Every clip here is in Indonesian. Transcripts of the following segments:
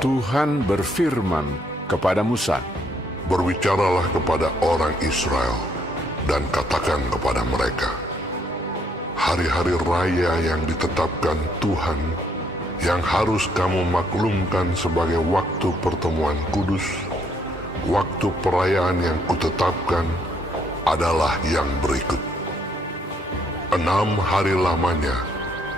Tuhan berfirman kepada Musa, Berbicaralah kepada orang Israel dan katakan kepada mereka, hari-hari raya yang ditetapkan Tuhan, yang harus kamu maklumkan sebagai waktu pertemuan kudus, waktu perayaan yang kutetapkan adalah yang berikut. 6 hari lamanya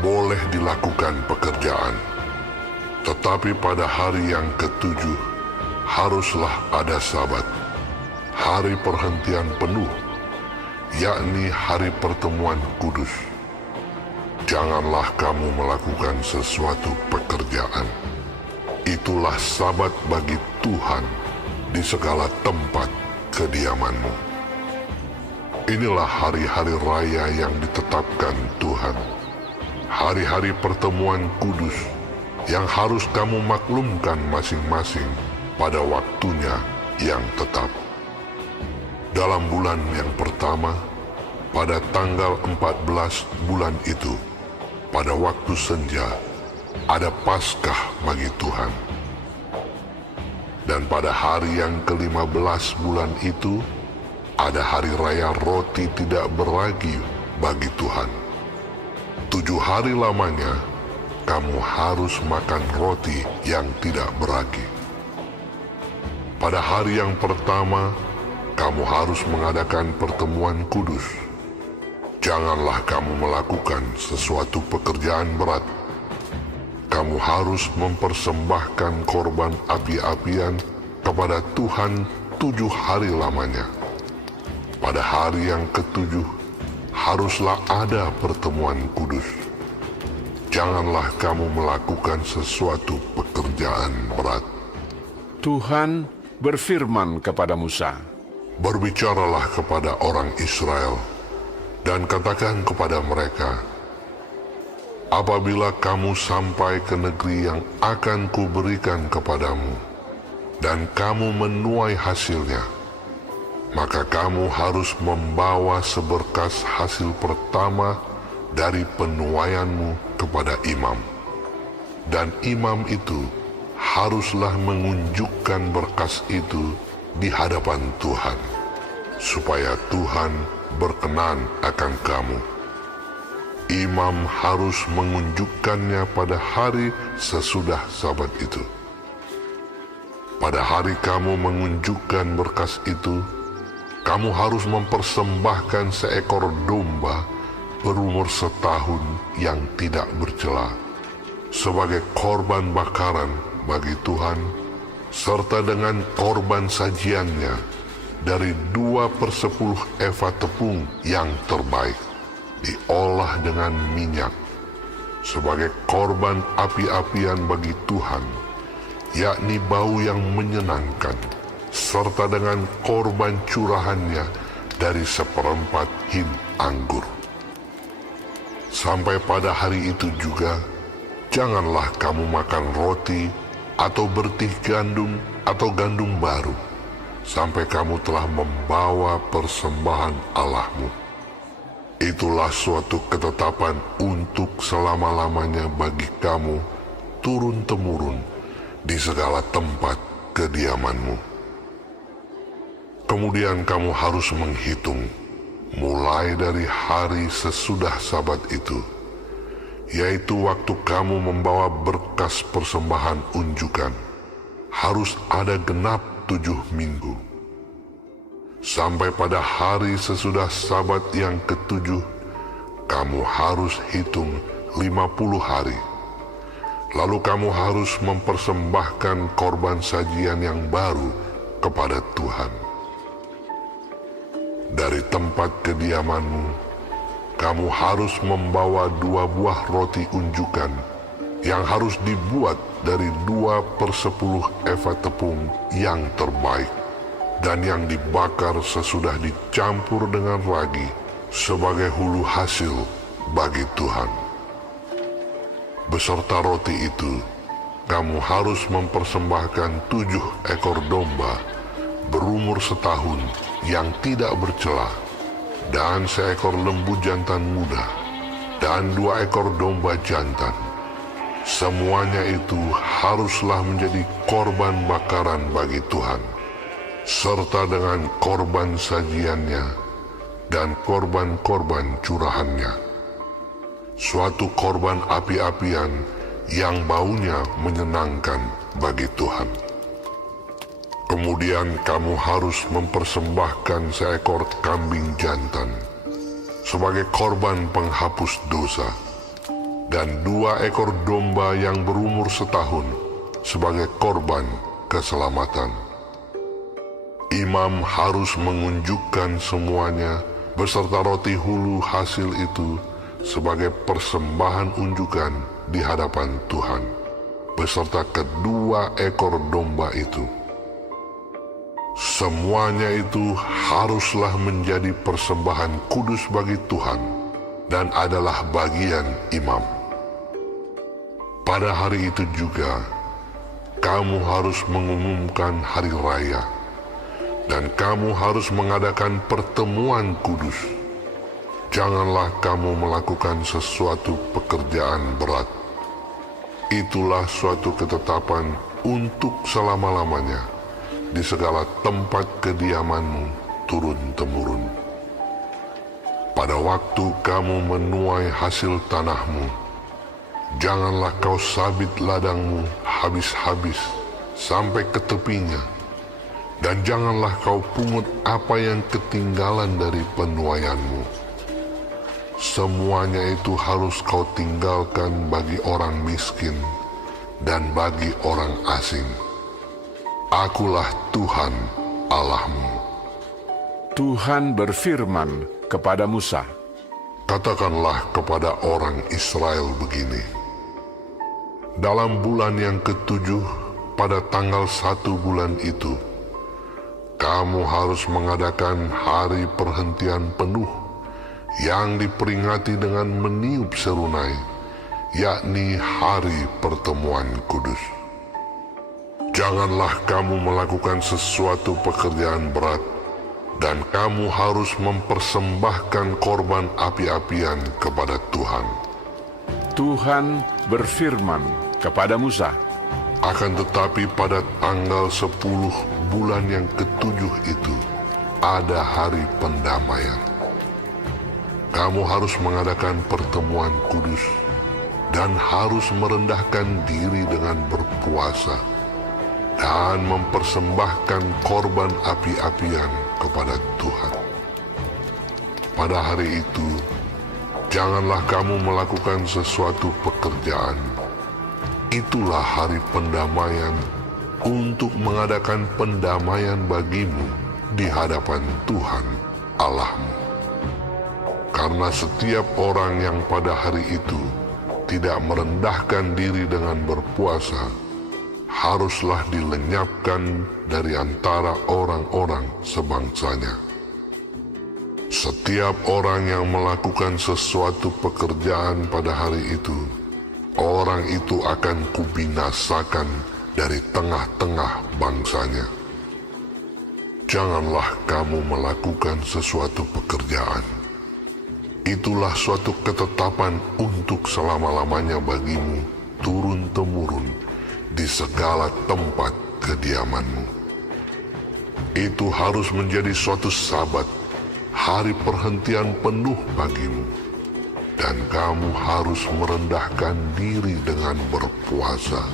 boleh dilakukan pekerjaan, tetapi pada hari yang ke-7 haruslah ada Sabat, hari perhentian penuh, yakni hari pertemuan kudus. Janganlah kamu melakukan sesuatu pekerjaan. Itulah Sabat bagi Tuhan di segala tempat kediamanmu. Inilah hari-hari raya yang ditetapkan Tuhan, hari-hari pertemuan kudus yang harus kamu maklumkan masing-masing pada waktunya yang tetap. Dalam bulan yang pertama, pada tanggal 14 bulan itu, pada waktu senja, ada Paskah bagi Tuhan. Dan pada hari yang ke-15 bulan itu, ada hari raya roti tidak beragi bagi Tuhan. 7 hari lamanya, kamu harus makan roti yang tidak beragi. Pada hari yang pertama, kamu harus mengadakan pertemuan kudus. Janganlah kamu melakukan sesuatu pekerjaan berat. Kamu harus mempersembahkan korban api-apian kepada Tuhan 7 hari lamanya. Pada hari yang ke-7 haruslah ada pertemuan kudus. Janganlah kamu melakukan sesuatu pekerjaan berat. Tuhan berfirman kepada Musa, Berbicaralah kepada orang Israel dan katakan kepada mereka, apabila kamu sampai ke negeri yang akan kuberikan kepadamu, dan kamu menuai hasilnya, maka kamu harus membawa seberkas hasil pertama dari penuaianmu kepada imam. Dan imam itu haruslah mengunjukkan berkas itu di hadapan Tuhan, supaya Tuhan berkenan akan kamu. Imam harus mengunjukkannya pada hari sesudah Sabat itu. Pada hari kamu mengunjukkan berkas itu, kamu harus mempersembahkan seekor domba berumur setahun yang tidak bercela sebagai korban bakaran bagi Tuhan, serta dengan korban sajiannya dari 2/10 eva tepung yang terbaik, diolah dengan minyak, sebagai korban api-apian bagi Tuhan, yakni bau yang menyenangkan, serta dengan korban curahannya dari 1/4 hin anggur. Sampai pada hari itu juga, janganlah kamu makan roti atau bertih gandum atau gandum baru, sampai kamu telah membawa persembahan Allahmu. Itulah suatu ketetapan untuk selama-lamanya bagi kamu, turun-temurun, di segala tempat kediamanmu. Kemudian kamu harus menghitung, mulai dari hari sesudah Sabat itu, yaitu waktu kamu membawa berkas persembahan unjukan, harus ada genap 7 minggu. Sampai pada hari sesudah Sabat yang ke-7, kamu harus hitung 50 hari. Lalu kamu harus mempersembahkan korban sajian yang baru kepada Tuhan. Dari tempat kediamanmu, kamu harus membawa 2 buah roti unjukan yang harus dibuat dari 2/10 eva tepung yang terbaik dan yang dibakar sesudah dicampur dengan ragi sebagai hulu hasil bagi Tuhan. Beserta roti itu, kamu harus mempersembahkan 7 ekor domba berumur setahun yang tidak bercela, dan seekor lembu jantan muda, dan 2 ekor domba jantan. Semuanya itu haruslah menjadi korban bakaran bagi Tuhan, serta dengan korban sajiannya dan korban-korban curahannya. Suatu korban api-apian yang baunya menyenangkan bagi Tuhan. Kemudian kamu harus mempersembahkan seekor kambing jantan sebagai korban penghapus dosa, dan 2 ekor domba yang berumur setahun sebagai korban keselamatan. Imam harus mengunjukkan semuanya beserta roti hulu hasil itu sebagai persembahan unjukan di hadapan Tuhan, beserta kedua ekor domba itu. Semuanya itu haruslah menjadi persembahan kudus bagi Tuhan dan adalah bagian imam. Pada hari itu juga, kamu harus mengumumkan hari raya, dan kamu harus mengadakan pertemuan kudus. Janganlah kamu melakukan sesuatu pekerjaan berat. Itulah suatu ketetapan untuk selama-lamanya di segala tempat kediamanmu turun-temurun. Pada waktu kamu menuai hasil tanahmu, janganlah kau sabit ladangmu habis-habis sampai ke tepinya, dan janganlah kau pungut apa yang ketinggalan dari penuaianmu. Semuanya itu harus kau tinggalkan bagi orang miskin dan bagi orang asing. Akulah Tuhan Allahmu. Tuhan berfirman kepada Musa, Katakanlah kepada orang Israel begini: dalam bulan yang ke-7 pada tanggal 1 bulan itu, kamu harus mengadakan hari perhentian penuh yang diperingati dengan meniup serunai, yakni hari pertemuan kudus. Janganlah kamu melakukan sesuatu pekerjaan berat, dan kamu harus mempersembahkan korban api-apian kepada Tuhan. Tuhan berfirman kepada Musa, Akan tetapi pada tanggal 10 bulan yang ke-7 itu ada hari pendamaian. Kamu harus mengadakan pertemuan kudus dan harus merendahkan diri dengan berpuasa dan mempersembahkan korban api-apian kepada Tuhan. Pada hari itu, janganlah kamu melakukan sesuatu pekerjaan. Itulah hari pendamaian untuk mengadakan pendamaian bagimu di hadapan Tuhan Allahmu. Karena setiap orang yang pada hari itu tidak merendahkan diri dengan berpuasa, haruslah dilenyapkan dari antara orang-orang sebangsanya. Setiap orang yang melakukan sesuatu pekerjaan pada hari itu, orang itu akan kubinasakan dari tengah-tengah bangsanya. Janganlah kamu melakukan sesuatu pekerjaan. Itulah suatu ketetapan untuk selama-lamanya bagimu turun-temurun di segala tempat kediamanmu. Itu harus menjadi suatu sabat, hari perhentian penuh bagimu, dan kamu harus merendahkan diri dengan berpuasa.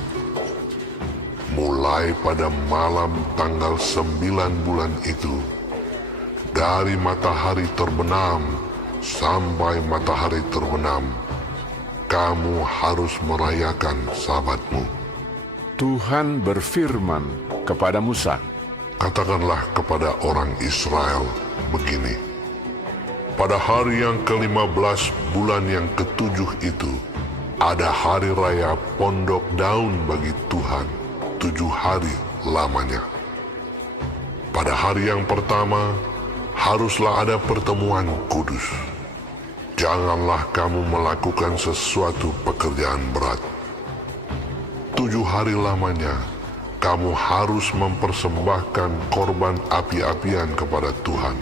Mulai pada malam tanggal 9 bulan itu, dari matahari terbenam sampai matahari terbenam, kamu harus merayakan sabatmu. Tuhan berfirman kepada Musa, Katakanlah kepada orang Israel begini: pada hari yang ke-15 bulan yang ke-7 itu, ada hari raya pondok daun bagi Tuhan, 7 hari lamanya. Pada hari yang pertama, haruslah ada pertemuan kudus. Janganlah kamu melakukan sesuatu pekerjaan berat. 7 hari lamanya, kamu harus mempersembahkan korban api-apian kepada Tuhan.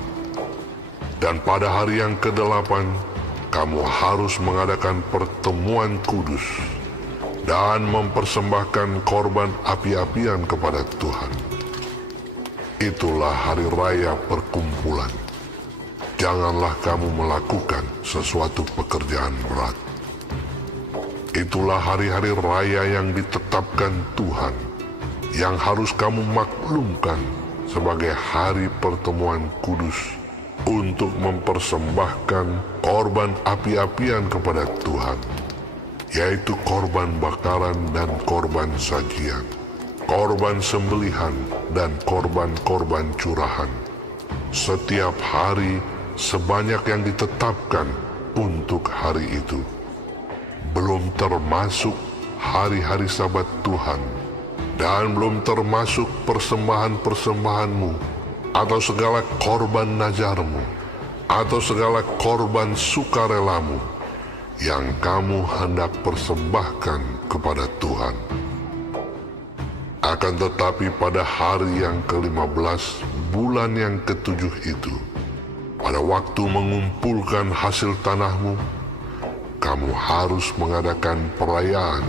Dan pada hari yang ke-8, kamu harus mengadakan pertemuan kudus. dan mempersembahkan korban api-apian kepada Tuhan. Itulah hari raya perkumpulan. Janganlah kamu melakukan sesuatu pekerjaan berat. Itulah hari-hari raya yang ditetapkan Tuhan, yang harus kamu maklumkan sebagai hari pertemuan kudus untuk mempersembahkan korban api-apian kepada Tuhan, yaitu korban bakaran dan korban sajian, korban sembelihan dan korban-korban curahan, setiap hari sebanyak yang ditetapkan untuk hari itu, belum termasuk hari-hari Sabat Tuhan, dan belum termasuk persembahan-persembahanmu, atau segala korban nazarmu, atau segala korban sukarelamu, yang kamu hendak persembahkan kepada Tuhan. Akan tetapi pada hari yang ke-15 bulan yang ke-7 itu, pada waktu mengumpulkan hasil tanahmu, kamu harus mengadakan perayaan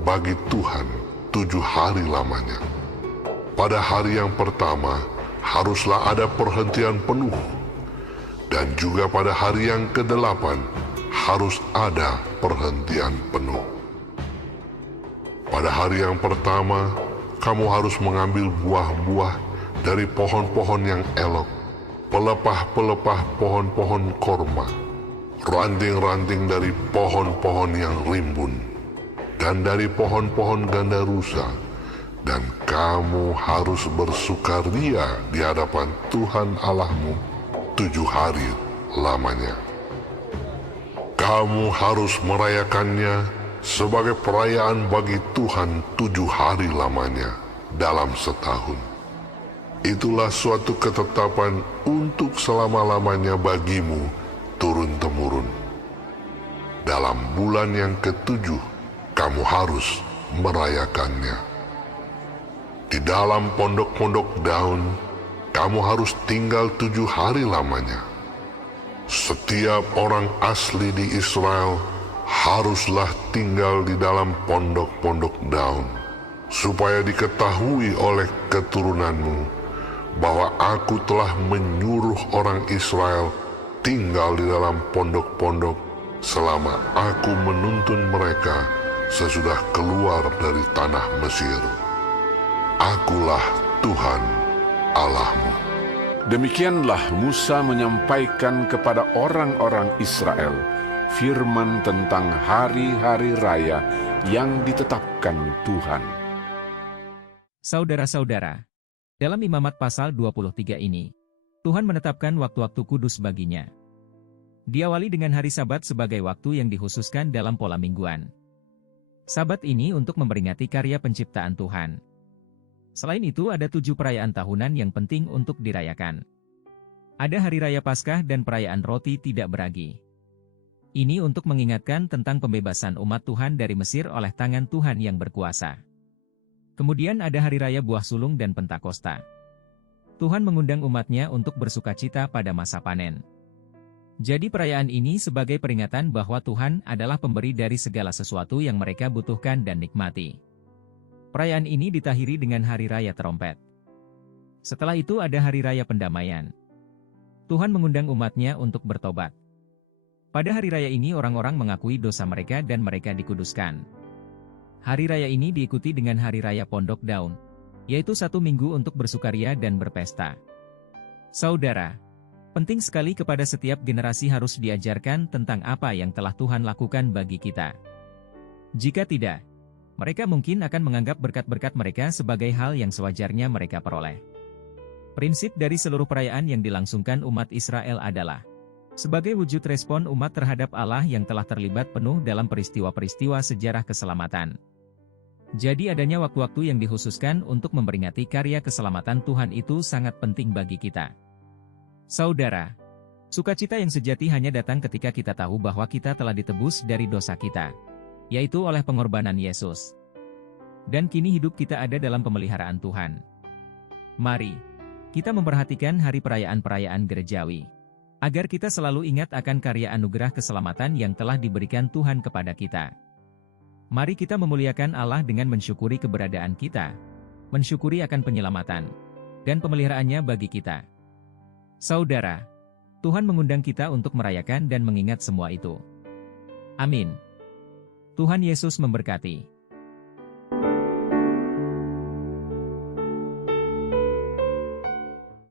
bagi Tuhan 7 hari lamanya. Pada hari yang pertama haruslah ada perhentian penuh, dan juga pada hari yang ke-8 harus ada perhentian penuh. Pada hari yang pertama, kamu harus mengambil buah-buah dari pohon-pohon yang elok, pelepah-pelepah pohon-pohon korma, ranting-ranting dari pohon-pohon yang rimbun, dan dari pohon-pohon gandarusa, dan kamu harus bersukaria di hadapan Tuhan Allahmu 7 hari lamanya. Kamu harus merayakannya sebagai perayaan bagi Tuhan 7 hari lamanya dalam setahun. Itulah suatu ketetapan untuk selama-lamanya bagimu turun-temurun. Dalam bulan yang ke-7 kamu harus merayakannya. Di dalam pondok-pondok daun kamu harus tinggal 7 hari lamanya. Setiap orang asli di Israel haruslah tinggal di dalam pondok-pondok daun, supaya diketahui oleh keturunanmu bahwa aku telah menyuruh orang Israel tinggal di dalam pondok-pondok selama aku menuntun mereka sesudah keluar dari tanah Mesir. Akulah Tuhan Allahmu. Demikianlah Musa menyampaikan kepada orang-orang Israel firman tentang hari-hari raya yang ditetapkan Tuhan. Saudara-saudara, dalam Imamat pasal 23 ini, Tuhan menetapkan waktu-waktu kudus baginya. Diawali dengan hari Sabat sebagai waktu yang dikhususkan dalam pola mingguan. Sabat ini untuk memperingati karya penciptaan Tuhan. Selain itu ada 7 perayaan tahunan yang penting untuk dirayakan. Ada Hari Raya Paskah dan perayaan Roti Tidak Beragi. Ini untuk mengingatkan tentang pembebasan umat Tuhan dari Mesir oleh tangan Tuhan yang berkuasa. Kemudian ada Hari Raya Buah Sulung dan Pentakosta. Tuhan mengundang umatnya untuk bersukacita pada masa panen. Jadi perayaan ini sebagai peringatan bahwa Tuhan adalah pemberi dari segala sesuatu yang mereka butuhkan dan nikmati. Perayaan ini ditakhiri dengan Hari Raya Terompet. Setelah itu ada Hari Raya Pendamaian. Tuhan mengundang umatnya untuk bertobat. Pada hari raya ini orang-orang mengakui dosa mereka dan mereka dikuduskan. Hari raya ini diikuti dengan Hari Raya Pondok Daun, yaitu 1 minggu untuk bersukaria dan berpesta. Saudara, penting sekali kepada setiap generasi harus diajarkan tentang apa yang telah Tuhan lakukan bagi kita. Jika tidak, mereka mungkin akan menganggap berkat-berkat mereka sebagai hal yang sewajarnya mereka peroleh. Prinsip dari seluruh perayaan yang dilangsungkan umat Israel adalah sebagai wujud respon umat terhadap Allah yang telah terlibat penuh dalam peristiwa-peristiwa sejarah keselamatan. Jadi adanya waktu-waktu yang dikhususkan untuk memperingati karya keselamatan Tuhan itu sangat penting bagi kita. Saudara, sukacita yang sejati hanya datang ketika kita tahu bahwa kita telah ditebus dari dosa kita, yaitu oleh pengorbanan Yesus. Dan kini hidup kita ada dalam pemeliharaan Tuhan. Mari kita memperhatikan hari perayaan-perayaan gerejawi, agar kita selalu ingat akan karya anugerah keselamatan yang telah diberikan Tuhan kepada kita. Mari kita memuliakan Allah dengan mensyukuri keberadaan kita, mensyukuri akan penyelamatan, dan pemeliharaannya bagi kita. Saudara, Tuhan mengundang kita untuk merayakan dan mengingat semua itu. Amin. Tuhan Yesus memberkati.